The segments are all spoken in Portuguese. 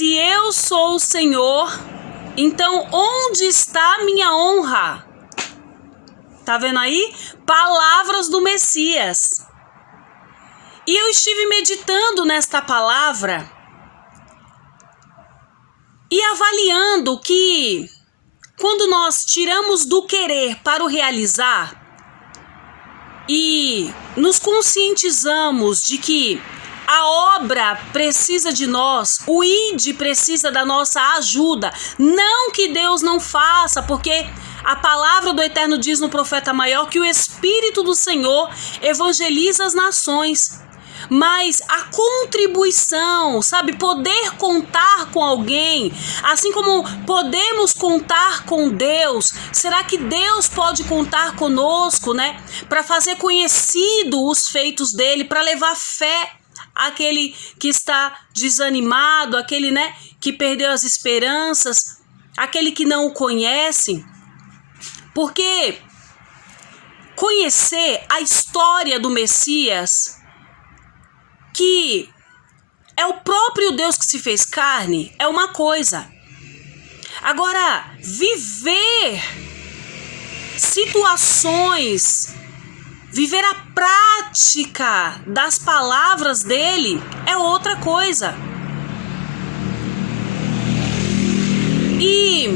Se eu sou o Senhor, então onde está a minha honra? Tá vendo aí? Palavras do Messias. E eu estive meditando nesta palavra e avaliando que quando nós tiramos do querer para o realizar e nos conscientizamos de que a obra precisa de nós, o ID precisa da nossa ajuda, não que Deus não faça, porque a palavra do Eterno diz no profeta maior que o Espírito do Senhor evangeliza as nações. Mas a contribuição, sabe, poder contar com alguém, assim como podemos contar com Deus, será que Deus pode contar conosco, né? Para fazer conhecido os feitos dele, para levar fé àquele que está desanimado, aquele, né, que perdeu as esperanças, aquele que não o conhece. Porque conhecer a história do Messias, que é o próprio Deus que se fez carne, é uma coisa. Agora, viver situações, viver a prática das palavras dele é outra coisa. E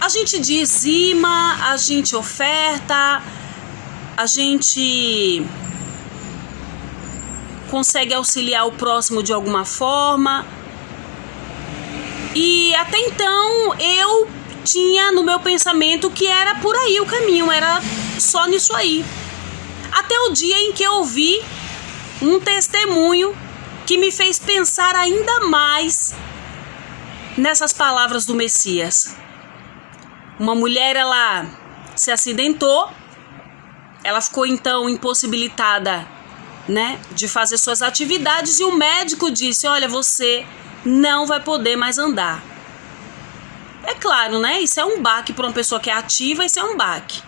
a gente dizima, a gente oferta, a gente consegue auxiliar o próximo de alguma forma. E até então eu tinha no meu pensamento que era por aí o caminho, era só nisso aí. Até o dia em que eu ouvi um testemunho que me fez pensar ainda mais nessas palavras do Messias. Uma mulher, ela se acidentou, ela ficou então impossibilitada, né, de fazer suas atividades, e o médico disse: olha, você não vai poder mais andar. É claro, né, isso é um baque para uma pessoa que é ativa, isso é um baque.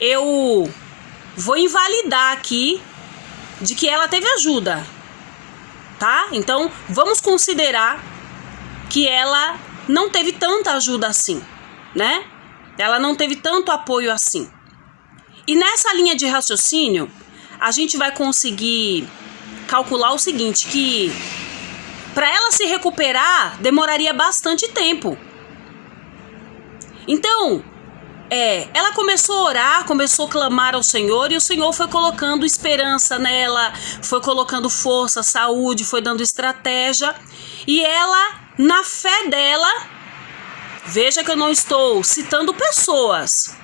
Eu vou invalidar aqui de que ela teve ajuda, tá? Então, vamos considerar que ela não teve tanta ajuda assim, né? Ela não teve tanto apoio assim. E nessa linha de raciocínio, a gente vai conseguir calcular o seguinte, que para ela se recuperar demoraria bastante tempo. Então, ela começou a orar, começou a clamar ao Senhor, e o Senhor foi colocando esperança nela, foi colocando força, saúde, foi dando estratégia, e ela, na fé dela, veja que eu não estou citando pessoas,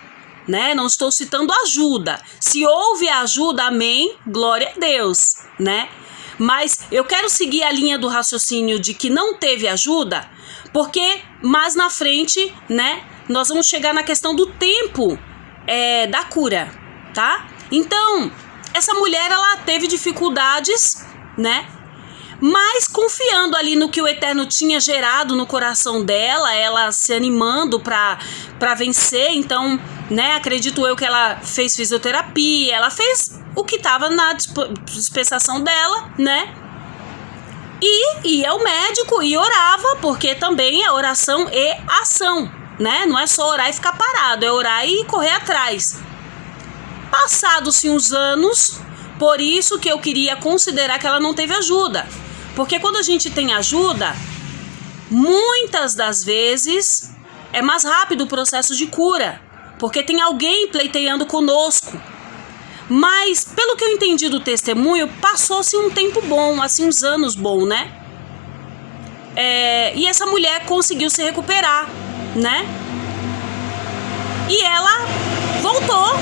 né? Não estou citando ajuda. Se houve ajuda, amém, glória a Deus, né? Mas eu quero seguir a linha do raciocínio de que não teve ajuda, porque mais na frente, né, nós vamos chegar na questão do tempo da cura, tá? Então, essa mulher, ela teve dificuldades, né? Mas confiando ali no que o Eterno tinha gerado no coração dela, ela se animando para vencer. Então, né, acredito eu que ela fez fisioterapia, ela fez o que estava na dispensação dela, né? E ia ao médico e orava, porque também é oração e ação, né? Não é só orar e ficar parado, é orar e correr atrás. Passados-se uns anos, por isso que eu queria considerar que ela não teve ajuda. Porque quando a gente tem ajuda, muitas das vezes é mais rápido o processo de cura, porque tem alguém pleiteando conosco. Mas, pelo que eu entendi do testemunho, passou-se um tempo bom, assim, uns anos bom, né? E essa mulher conseguiu se recuperar, né? E ela voltou.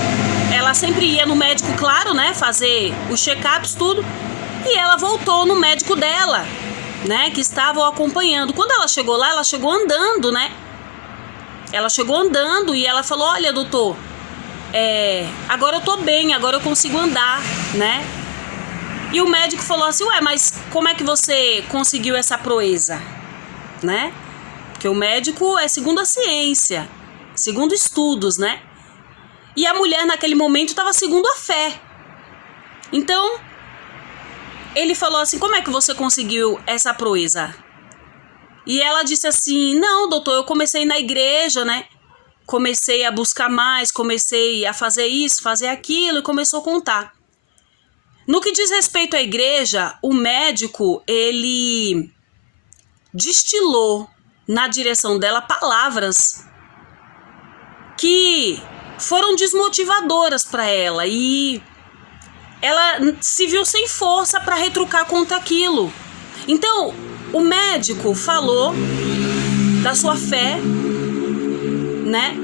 Ela sempre ia no médico, claro, né? Fazer os check-ups, tudo. E ela voltou no médico dela, né? Que estava o acompanhando. Quando ela chegou lá, ela chegou andando, né? Ela chegou andando e ela falou: olha, doutor, agora eu tô bem, agora eu consigo andar, né? E o médico falou assim: ué, mas como é que você conseguiu essa proeza, né? Porque o médico é segundo a ciência, segundo estudos, né? E a mulher naquele momento estava segundo a fé. Então, ele falou assim: como é que você conseguiu essa proeza? E ela disse assim: não, doutor, eu comecei na igreja, né? Comecei a buscar mais, comecei a fazer isso, fazer aquilo, e começou a contar. No que diz respeito à igreja, o médico, ele destilou na direção dela palavras que foram desmotivadoras para ela, e ela se viu sem força para retrucar contra aquilo. Então, o médico falou da sua fé, né?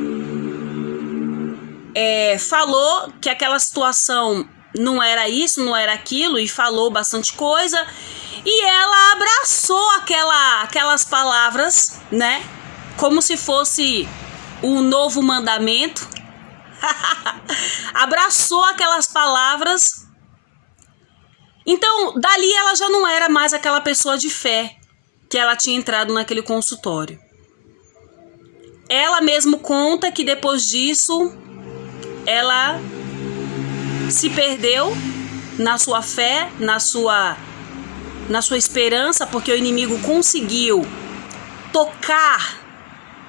Falou que aquela situação não era isso, não era aquilo, e falou bastante coisa. E ela abraçou aquelas palavras, né? Como se fosse o novo mandamento. Abraçou aquelas palavras. Então, dali ela já não era mais aquela pessoa de fé que ela tinha entrado naquele consultório. Ela mesmo conta que depois disso, ela se perdeu na sua fé, na sua esperança, porque o inimigo conseguiu tocar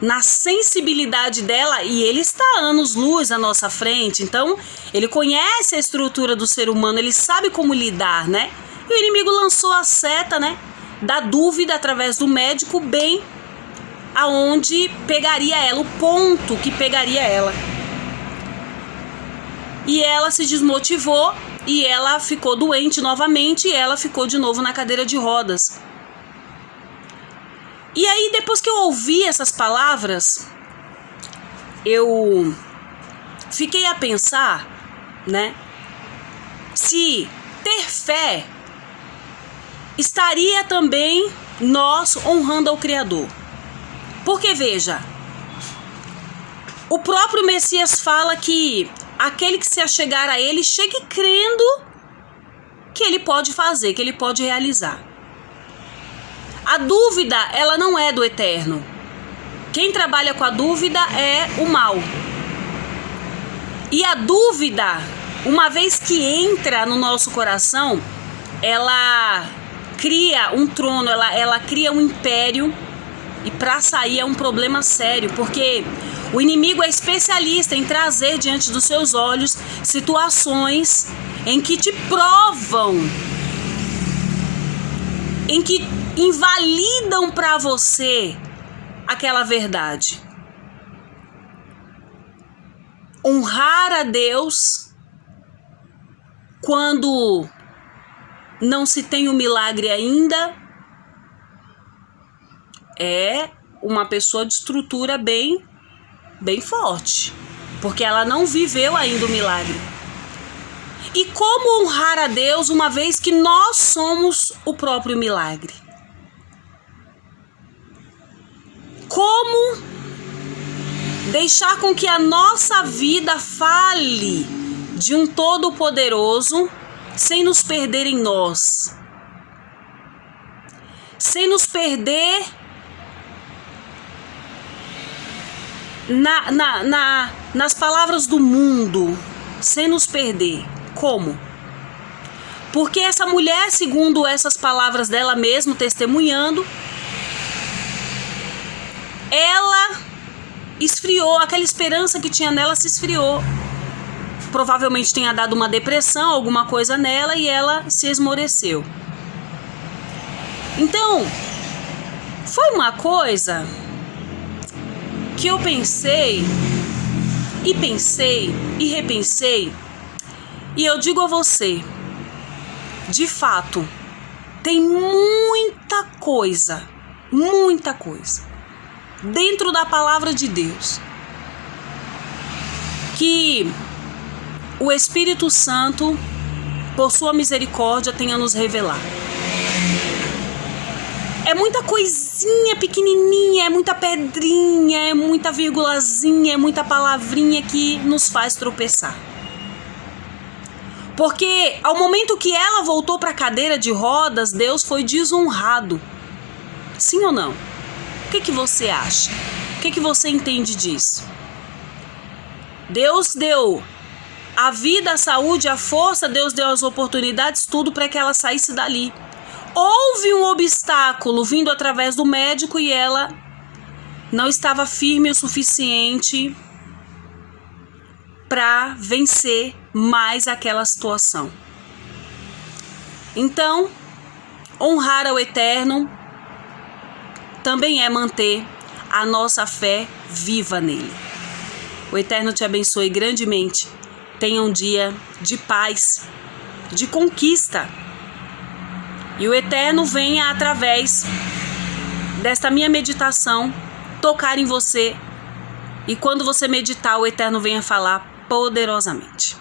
na sensibilidade dela, e ele está a anos-luz à nossa frente. Então, ele conhece a estrutura do ser humano, ele sabe como lidar, né? E o inimigo lançou a seta, né, da dúvida através do médico, bem aonde pegaria ela, o ponto que pegaria ela. E ela se desmotivou, e ela ficou doente novamente, e ela ficou de novo na cadeira de rodas. E aí, depois que eu ouvi essas palavras, eu fiquei a pensar, né, se ter fé estaria também nós honrando ao Criador. Porque, veja, o próprio Messias fala que aquele que se achegar a ele, chegue crendo que ele pode fazer, que ele pode realizar. A dúvida, ela não é do eterno. Quem trabalha com a dúvida é o mal. E a dúvida, uma vez que entra no nosso coração, ela cria um trono, ela cria um império, e para sair é um problema sério, porque o inimigo é especialista em trazer diante dos seus olhos situações em que te provam, em que invalidam para você aquela verdade. Honrar a Deus quando não se tem o milagre ainda é uma pessoa de estrutura bem forte, porque ela não viveu ainda o milagre. E como honrar a Deus uma vez que nós somos o próprio milagre? Como deixar com que a nossa vida fale de um Todo-Poderoso sem nos perder em nós? Sem nos perder nas palavras do mundo, sem nos perder. Como? Porque essa mulher, segundo essas palavras dela mesma, testemunhando, ela esfriou, aquela esperança que tinha nela se esfriou. Provavelmente tenha dado uma depressão, alguma coisa nela, e ela se esmoreceu. Então, foi uma coisa que eu pensei e repensei, e eu digo a você, de fato, tem muita coisa dentro da palavra de Deus que o Espírito Santo, por sua misericórdia, tem a nos revelar. É muita coisinha pequenininha, é muita pedrinha, é muita virgulazinha, é muita palavrinha que nos faz tropeçar. Porque ao momento que ela voltou para a cadeira de rodas, Deus foi desonrado. Sim ou não? O que você acha? O que você entende disso? Deus deu A vida, a saúde, a força, Deus deu as oportunidades, tudo para que ela saísse dali. Houve um obstáculo vindo através do médico e ela não estava firme o suficiente para vencer mais aquela situação. Então, honrar ao Eterno também é manter a nossa fé viva nele. O Eterno te abençoe grandemente. Tenha um dia de paz, de conquista. E o Eterno venha, através desta minha meditação, tocar em você. E quando você meditar, o Eterno venha falar poderosamente.